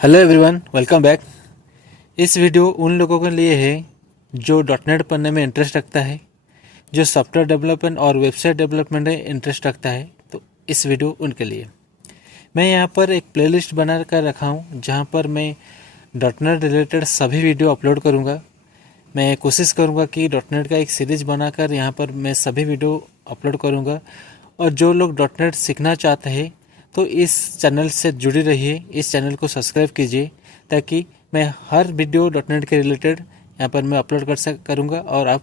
Hello everyone, welcome back. इस video उन लोगों के लिए है जो डॉट नेट पढ़ने में इंटरेस्ट रखता है, जो सॉफ्टवेयर डेवलपमेंट और वेबसाइट डेवलपमेंट में इंटरेस्ट रखता है। तो इस वीडियो उनके लिए मैं यहाँ पर एक प्लेलिस्ट बना कर रखा हूँ जहाँ पर मैं डॉट नेट रिलेटेड सभी वीडियो अपलोड करूँगा। मैं कोशिश करूँगा कि डॉट नेट का एक सीरीज बनाकर यहाँ पर मैं सभी वीडियो अपलोड करूँगा। और जो लोग डॉट नेट सीखना चाहते हैं तो इस चैनल से जुड़े रहिए, इस चैनल को सब्सक्राइब कीजिए ताकि मैं हर वीडियो डॉट नेट के रिलेटेड यहाँ पर मैं अपलोड करूँगा और आप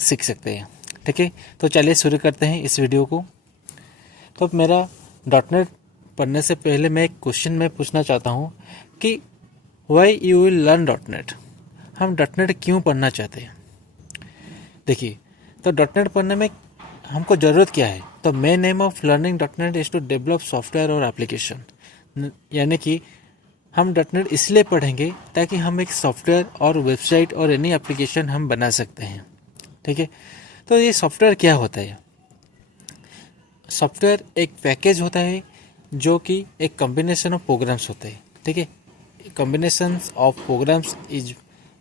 सीख सकते हैं। ठीक है, तो चलिए शुरू करते हैं इस वीडियो को। तो मेरा डॉट नेट पढ़ने से पहले मैं एक क्वेश्चन मैं पूछना चाहता हूँ कि why you will learn dot net. हम डॉट नेट क्यों पढ़ना चाहते हैं? देखिए, तो डॉट नेट पढ़ने में हमको ज़रूरत क्या है? तो main aim of learning dot net is to develop software और एप्लीकेशन। यानी कि हम डॉट नेट इसलिए पढ़ेंगे ताकि हम एक सॉफ्टवेयर और वेबसाइट और एनी एप्लीकेशन हम बना सकते हैं। ठीक है, तो ये सॉफ्टवेयर क्या होता है? सॉफ्टवेयर एक पैकेज होता है जो कि एक कॉम्बिनेशन ऑफ प्रोग्राम्स होते हैं। ठीक है, combination of programs is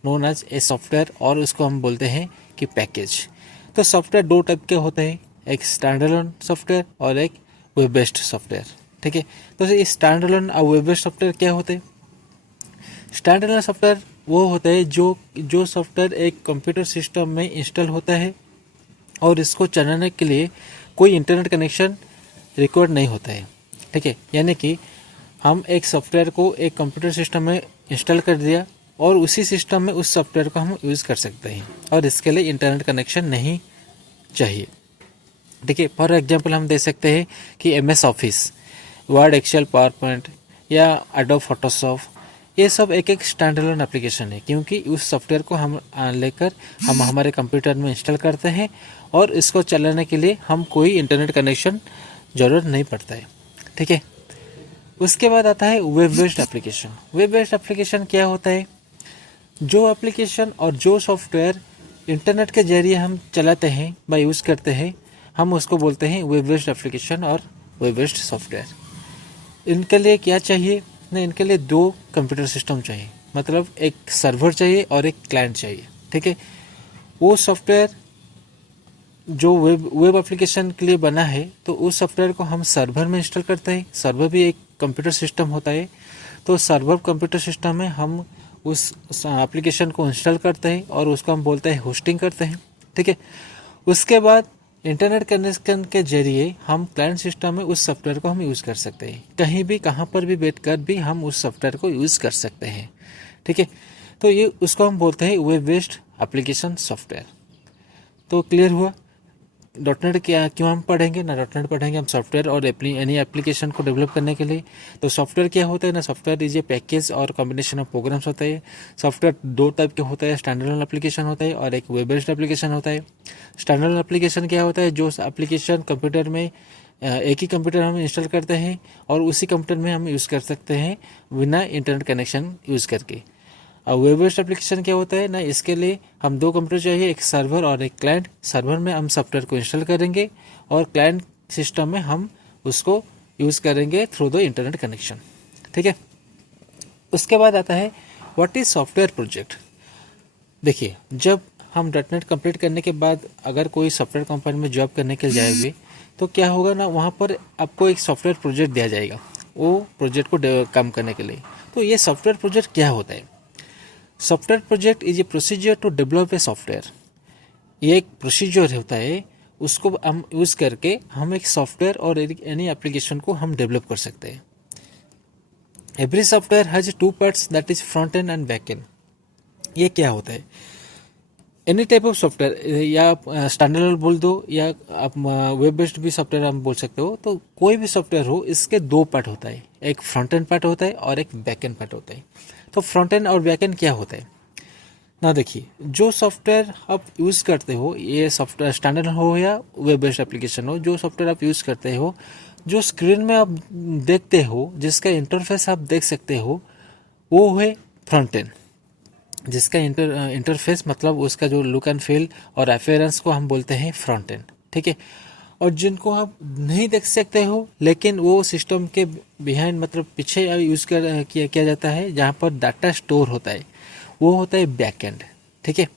known as a software और उसको हम बोलते हैं कि पैकेज। तो सॉफ्टवेयर दो टाइप के होते हैं, एक स्टैंडअलोन सॉफ्टवेयर और एक वेब बेस्ड सॉफ्टवेयर। ठीक है, तो ये स्टैंडअलोन और वेब बेस्ड सॉफ्टवेयर क्या होते हैं? स्टैंडअलोन सॉफ्टवेयर वो होता है जो सॉफ्टवेयर एक कंप्यूटर सिस्टम में इंस्टॉल होता है और इसको चलाने के लिए कोई इंटरनेट कनेक्शन रिक्वायर्ड नहीं होता है। ठीक है, यानी कि हम एक सॉफ्टवेयर को एक कंप्यूटर सिस्टम में इंस्टॉल कर दिया और उसी सिस्टम में उस सॉफ्टवेयर को हम यूज़ कर सकते हैं और इसके लिए इंटरनेट कनेक्शन नहीं चाहिए। ठीक है, फॉर एग्जांपल हम दे सकते हैं कि MS Office, Word, Excel, PowerPoint या एडोब फोटोशॉप, ये सब एक एक स्टैंडअलोन एप्लीकेशन है क्योंकि उस सॉफ्टवेयर को हम लेकर हम हमारे कंप्यूटर में इंस्टॉल करते हैं और इसको चलाने के लिए हम कोई इंटरनेट कनेक्शन ज़रूरत नहीं पड़ता है। ठीक है, उसके बाद आता है web based application. Web based application क्या होता है? जो एप्लीकेशन और जो सॉफ्टवेयर इंटरनेट के जरिए हम चलाते हैं व यूज़ करते हैं, हम उसको बोलते हैं वेब बेस्ड एप्लीकेशन और वेब बेस्ड सॉफ्टवेयर। इनके लिए क्या चाहिए? नहीं, इनके लिए दो कंप्यूटर सिस्टम चाहिए, मतलब एक सर्वर चाहिए और एक क्लाइंट चाहिए। ठीक है, वो सॉफ्टवेयर जो वेब एप्लीकेशन के लिए बना है तो उस सॉफ्टवेयर को हम सर्वर में इंस्टॉल करते हैं। सर्वर भी एक कंप्यूटर सिस्टम होता है, तो सर्वर कंप्यूटर सिस्टम में हम उस एप्लीकेशन को इंस्टॉल करते हैं और उसको हम बोलते हैं होस्टिंग करते हैं। ठीक है, उसके बाद इंटरनेट कनेक्शन के जरिए हम क्लाइंट सिस्टम में उस सॉफ्टवेयर को हम यूज़ कर सकते हैं। कहीं भी कहाँ पर भी बैठकर भी हम उस सॉफ्टवेयर को यूज़ कर सकते हैं। ठीक है, तो ये उसको हम बोलते हैं वेब बेस्ड एप्लीकेशन सॉफ्टवेयर। तो क्लियर हुआ डॉट नेट क्या क्यों हम पढ़ेंगे? ना डॉट नेट पढ़ेंगे हम सॉफ्टवेयर और एनी एप्लीकेशन को डेवलप करने के लिए। तो सॉफ्टवेयर क्या होता है? ना सॉफ्टवेयर इज ए पैकेज और कॉम्बिनेशन ऑफ प्रोग्राम्स होता है। सॉफ्टवेयर दो टाइप के होता है, स्टैंडअलोन एप्लीकेशन होता है और एक वेब बेस्ड एप्लीकेशन होता है। स्टैंडअलोन एप्लीकेशन क्या होता है? जो एप्लीकेशन कंप्यूटर में एक ही कंप्यूटर हम इंस्टॉल करते हैं और उसी कंप्यूटर में हम यूज़ कर सकते हैं बिना इंटरनेट कनेक्शन यूज़ करके। और वेब बेस्ड एप्लीकेशन क्या होता है ना, इसके लिए हम दो कंप्यूटर चाहिए, एक सर्वर और एक क्लाइंट। सर्वर में हम सॉफ्टवेयर को इंस्टॉल करेंगे और क्लाइंट सिस्टम में हम उसको यूज़ करेंगे थ्रू द इंटरनेट कनेक्शन। ठीक है, उसके बाद आता है व्हाट इज सॉफ्टवेयर प्रोजेक्ट। देखिए, जब हम डॉट नेट कंप्लीट करने के बाद अगर कोई सॉफ्टवेयर कंपनी में जॉब करने के लिए जाएंगे तो क्या होगा ना, वहाँ पर आपको एक सॉफ्टवेयर प्रोजेक्ट दिया जाएगा वो प्रोजेक्ट को काम करने के लिए। तो ये सॉफ्टवेयर प्रोजेक्ट क्या होता है? Software project is a procedure to develop a software. ये एक प्रोसीजर होता है, उसको हम यूज़ करके हम एक सॉफ्टवेयर और एनी एप्लीकेशन को हम डेवलप कर सकते हैं। Every software has two parts, that is front end and back and. ये क्या होता है? एनी टाइप ऑफ सॉफ्टवेयर, या आप स्टैंडअलोन बोल दो या आप वेब बेस्ड भी सॉफ्टवेयर हम बोल सकते हो। तो कोई भी सॉफ्टवेयर हो, इसके दो पार्ट होता है, एक फ्रंट एंड पार्ट होता है और एक बैक एंड पार्ट होता है। तो फ्रंट एंड और बैक एंड क्या होता है ना? देखिए, जो सॉफ्टवेयर आप यूज़ करते हो, ये सॉफ्टवेयर स्टैंडअलोन हो या वेब बेस्ड एप्लीकेशन हो, जो सॉफ्टवेयर आप यूज़ करते हो, जो स्क्रीन में आप देखते हो, जिसका इंटरफेस आप देख सकते हो, वो है फ्रंट एंड। जिसका इंटरफेस मतलब उसका जो लुक एंड फील और अफेयरेंस को हम बोलते हैं फ्रंट एंड। ठीक है, और जिनको आप नहीं देख सकते हो, लेकिन वो सिस्टम के बिहाइंड मतलब पीछे यूज़ किया जाता है, जहाँ पर डाटा स्टोर होता है, वो होता है बैक एंड। ठीक है,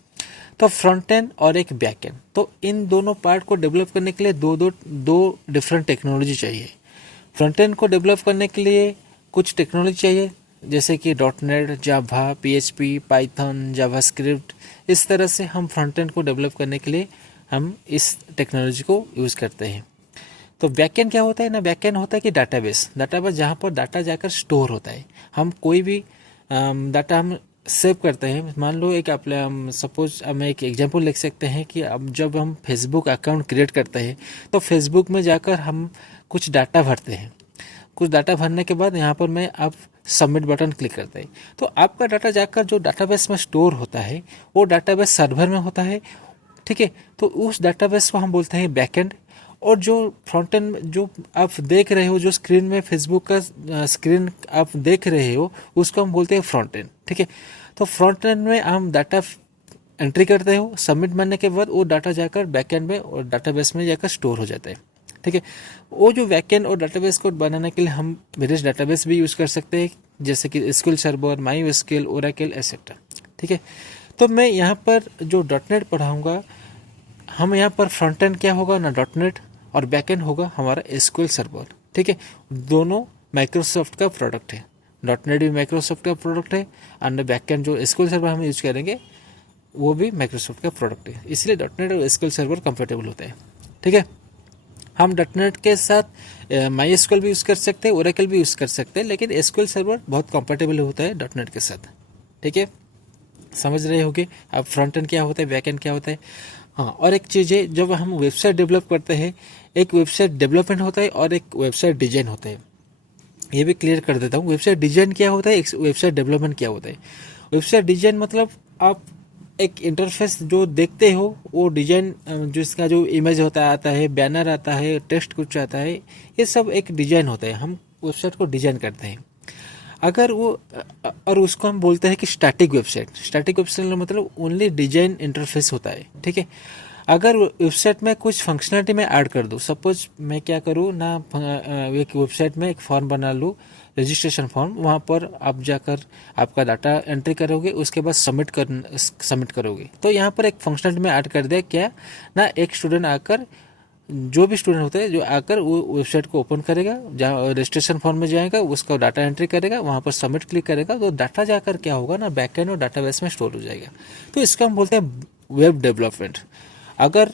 तो फ्रंट एंड और एक बैक एंड, तो इन दोनों पार्ट को डेवलप करने के लिए दो डिफरेंट टेक्नोलॉजी चाहिए। फ्रंट एंड को डेवलप करने के लिए कुछ टेक्नोलॉजी चाहिए, जैसे कि .NET, जावा, PHP, पाइथन, जावास्क्रिप्ट। इस तरह से हम फ्रंट एंड को डेवलप करने के लिए हम इस टेक्नोलॉजी को यूज़ करते हैं। तो बैकएंड क्या होता है ना, बैकएंड होता है कि डाटाबेस जहाँ पर डाटा जाकर स्टोर होता है। हम कोई भी डाटा हम सेव करते हैं। मान लो एक सपोज हम एक एग्जांपल लिख सकते हैं कि अब जब हम फेसबुक अकाउंट क्रिएट करते हैं तो फेसबुक में जाकर हम कुछ डाटा भरते हैं। कुछ डाटा भरने के बाद यहाँ पर मैं अब सबमिट बटन क्लिक करते हैं, तो आपका डाटा जाकर जो डाटाबेस में स्टोर होता है वो डाटाबेस सर्वर में होता है। ठीक है, तो उस डाटाबेस को हम बोलते हैं बैकएंड। और जो फ्रंट एंड जो आप देख रहे हो, जो स्क्रीन में फेसबुक का स्क्रीन आप देख रहे हो, उसको हम बोलते हैं फ्रंट एंड। ठीक है, तो फ्रंट एंड में हम डाटा एंट्री करते हो, सबमिट करने के बाद वो डाटा जाकर बैकएंड में और डाटाबेस में जाकर स्टोर हो जाता है। ठीक है, वो जो बैकएंड और डाटाबेस को बनाने के लिए हम वेरियस डाटाबेस भी यूज़ कर सकते हैं, जैसे कि SQL server, MySQL, Oracle, etcetera. ठीक है, तो मैं यहाँ पर जो .NET पढ़ाऊँगा, हम यहाँ पर फ्रंट एंड क्या होगा ना .NET, और बैक एंड होगा हमारा एसक्यूएल सर्वर। ठीक है, दोनों माइक्रोसॉफ्ट का प्रोडक्ट है। .NET भी माइक्रोसॉफ्ट का प्रोडक्ट है, और बैक एंड जो एसक्यूएल सर्वर हम यूज करेंगे वो भी माइक्रोसॉफ्ट का प्रोडक्ट है, इसलिए .NET और एसक्यूएल सर्वर कंफर्टेबल होता है। ठीक है, हम .NET के साथ माईएसक्यूएल भी यूज़ कर सकते हैं, ओरेकल भी यूज़ कर सकते हैं, लेकिन एसक्यूएल सर्वर बहुत कंफर्टेबल होता है .NET के साथ। ठीक है, समझ रहे होगे अब फ्रंट एंड क्या होता है, बैक एंड क्या होता है। हाँ, और एक चीज़ है, जब हम वेबसाइट डेवलप करते हैं, एक वेबसाइट डेवलपमेंट होता है और एक वेबसाइट डिजाइन होता है। ये भी क्लियर कर देता हूँ, वेबसाइट डिजाइन क्या होता है, एक वेबसाइट डेवलपमेंट क्या होता है। वेबसाइट डिजाइन मतलब आप एक इंटरफेस जो देखते हो, वो डिजाइन जो इसका जो इमेज होता आता है, बैनर आता है, टेक्स्ट कुछ आता है, ये सब एक डिजाइन होता है। हम वेबसाइट को डिजाइन करते हैं। अगर वो और उसको हम बोलते हैं कि स्टैटिक वेबसाइट मतलब ओनली डिजाइन इंटरफेस होता है। ठीक है, अगर वेबसाइट में कुछ फंक्शनलिटी में ऐड कर दूँ, सपोज मैं क्या करूँ ना, एक वेबसाइट में एक फॉर्म बना लूँ, रजिस्ट्रेशन फॉर्म, वहाँ पर आप जाकर आपका डाटा एंट्री करोगे, उसके बाद सबमिट करोगे, तो यहाँ पर एक फंक्शनलिटी में ऐड कर दिया क्या ना, एक स्टूडेंट आकर, जो भी स्टूडेंट होता है जो आकर वो वेबसाइट को ओपन करेगा, जहाँ रजिस्ट्रेशन फॉर्म में जाएगा, उसका डाटा एंट्री करेगा, वहाँ पर सबमिट क्लिक करेगा, तो डाटा जाकर क्या होगा ना, बैकएंड और डाटाबेस में स्टोर हो जाएगा। तो इसको हम बोलते हैं वेब डेवलपमेंट। अगर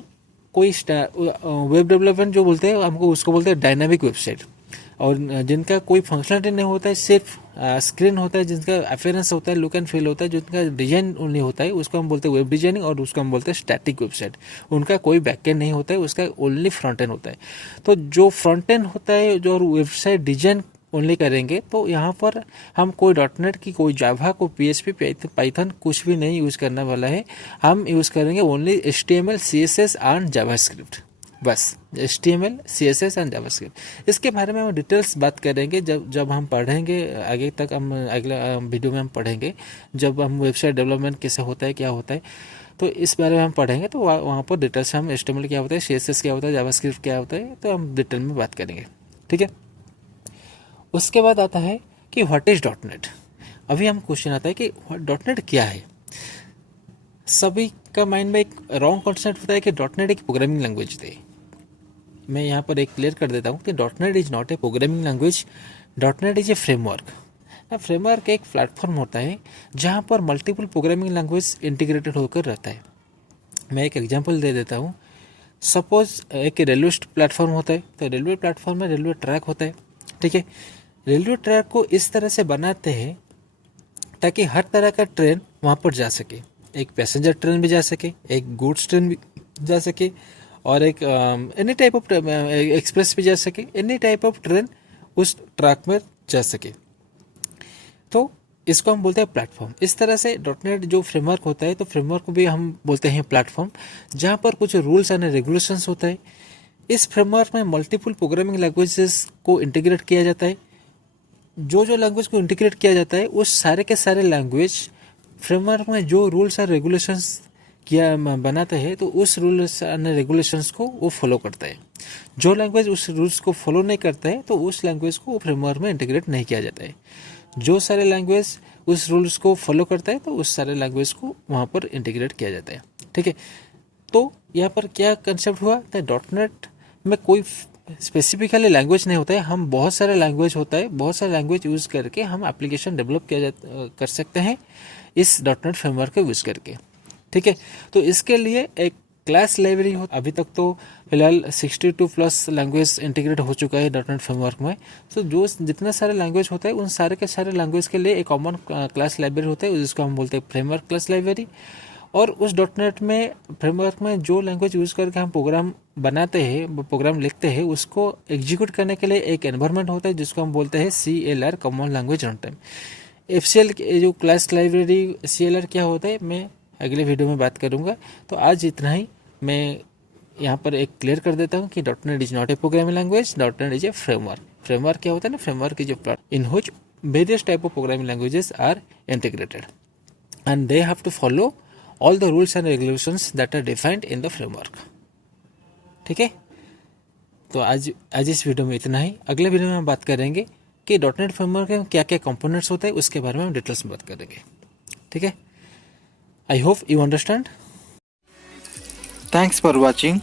कोई वेब डेवलपमेंट जो बोलते हैं हमको, उसको बोलते हैं डायनामिक वेबसाइट, और जिनका कोई फंक्शनलिटी नहीं होता है, सिर्फ स्क्रीन होता है, जिनका अफेयरेंस होता है, लुक एंड फील होता है, जिनका डिजाइन नहीं होता है, उसको हम बोलते हैं वेब डिजाइनिंग, और उसको हम बोलते हैं स्टैटिक वेबसाइट। उनका कोई बैकएंड नहीं होता है, उसका ओनली फ्रंट एंड होता है। तो जो फ्रंट एंड होता है, जो वेबसाइट डिजाइन ओनली करेंगे, तो यहाँ पर हम कोई .NET की, कोई जावा, कोई PHP, पाइथन कुछ भी नहीं यूज़ करने वाला है। हम यूज़ करेंगे only HTML, CSS and JavaScript, बस HTML, CSS एंड जावास्क्रिप्ट। इसके बारे में हम डिटेल्स बात करेंगे जब हम पढ़ेंगे आगे तक, हम अगला वीडियो में हम पढ़ेंगे, जब हम वेबसाइट डेवलपमेंट कैसे होता है, क्या होता है, तो इस बारे में हम पढ़ेंगे। तो वहाँ पर डिटेल्स हम HTML क्या होता है, CSS क्या होता है, जावास्क्रिप्ट क्या होता है, तो हम डिटेल में बात करेंगे। ठीक है, उसके बाद आता है कि व्हाट इज .NET। अभी हम क्वेश्चन आता है कि .NET क्या है। सभी का माइंड में एक रॉन्ग कॉन्सेप्ट होता है कि .NET एक प्रोग्रामिंग लैंग्वेज है। मैं यहाँ पर एक क्लियर कर देता हूँ कि .NET is not a programming language, .NET is a framework. Framework एक प्लेटफॉर्म होता है जहाँ पर मल्टीपल प्रोग्रामिंग लैंग्वेज इंटीग्रेटेड होकर रहता है। मैं एक एग्जाम्पल दे देता हूँ। सपोज एक रेलवे प्लेटफॉर्म होता है, तो रेलवे प्लेटफॉर्म में रेलवे ट्रैक होता है। ठीक है, रेलवे ट्रैक को इस तरह से बनाते हैं ताकि हर तरह का ट्रेन वहाँ पर जा सके। एक पैसेंजर ट्रेन भी जा सके, एक गुड्स ट्रेन भी जा सके, और एक एनी टाइप ऑफ एक्सप्रेस भी जा सके, एनी टाइप ऑफ ट्रेन उस ट्रैक में जा सके। तो इसको हम बोलते हैं प्लेटफॉर्म। इस तरह से .NET जो फ्रेमवर्क होता है, तो फ्रेमवर्क को भी हम बोलते हैं प्लेटफॉर्म, जहाँ पर कुछ रूल्स एंड रेगुलेशंस होता है। इस फ्रेमवर्क में मल्टीपल प्रोग्रामिंग लैंग्वेजेस को इंटीग्रेट किया जाता है। जो लैंग्वेज को इंटीग्रेट किया जाता है, उस सारे के सारे लैंग्वेज फ्रेमवर्क में जो रूल्स और रेगुलेशंस बनाते हैं, तो उस रूल्स एंड रेगुलेशंस को वो फॉलो करता है। जो लैंग्वेज उस रूल्स को फॉलो नहीं करता है तो उस लैंग्वेज को फ्रेमवर्क में इंटीग्रेट नहीं किया जाता है। जो सारे लैंग्वेज उस रूल्स को फॉलो करता है तो उस सारे लैंग्वेज को वहाँ पर इंटीग्रेट किया जाता है। ठीक है, तो यहाँ पर क्या कंसेप्ट हुआ तो डॉट नेट में कोई स्पेसिफिकली लैंग्वेज नहीं होता है, हम बहुत सारे लैंग्वेज होता है, बहुत सारे लैंग्वेज यूज़ करके हम एप्लीकेशन डेवलप कर सकते हैं इस डॉट नेट फ्रेमवर्क को यूज़ करके। ठीक है, तो इसके लिए एक क्लास लाइब्रेरी हो। अभी तक तो फिलहाल 62+ लैंग्वेज इंटीग्रेट हो चुका है डॉट नेट फ्रेमवर्क में। तो जो जितने सारे लैंग्वेज होते हैं उन सारे के सारे लैंग्वेज के लिए एक कॉमन क्लास लाइब्रेरी होता है जिसको हम बोलते हैं फ्रेमवर्क क्लास लाइब्रेरी। और उस डॉट नेट में फ्रेमवर्क में जो लैंग्वेज यूज़ करके हम प्रोग्राम बनाते हैं, प्रोग्राम लिखते हैं, उसको एग्जीक्यूट करने के लिए एक एनवायरनमेंट होता है जिसको हम बोलते हैं CLR common language run time. FCL जो क्लास लाइब्रेरी CLR क्या होता है मैं अगले वीडियो में बात करूंगा। तो आज इतना ही, मैं यहाँ पर एक क्लियर कर देता हूँ कि dot net is not a programming language, dot net is a framework. Framework क्या होता है ना, framework is a platform in which various type of programming languages are integrated and they have to follow all the rules and regulations that are defined in the framework। ठीक है, तो आज इस video में इतना ही। अगले वीडियो में हम बात करेंगे कि डॉट नेट फ्रेमवर्क में क्या क्या कंपोनेंट्स होते हैं, उसके बारे में हम डिटेल्स में बात करेंगे। ठीक है, I hope you understand. Thanks for watching.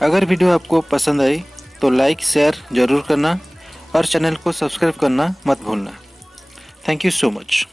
अगर वीडियो आपको पसंद आई तो लाइक शेयर ज़रूर करना और चैनल को सब्सक्राइब करना मत भूलना। Thank you so much.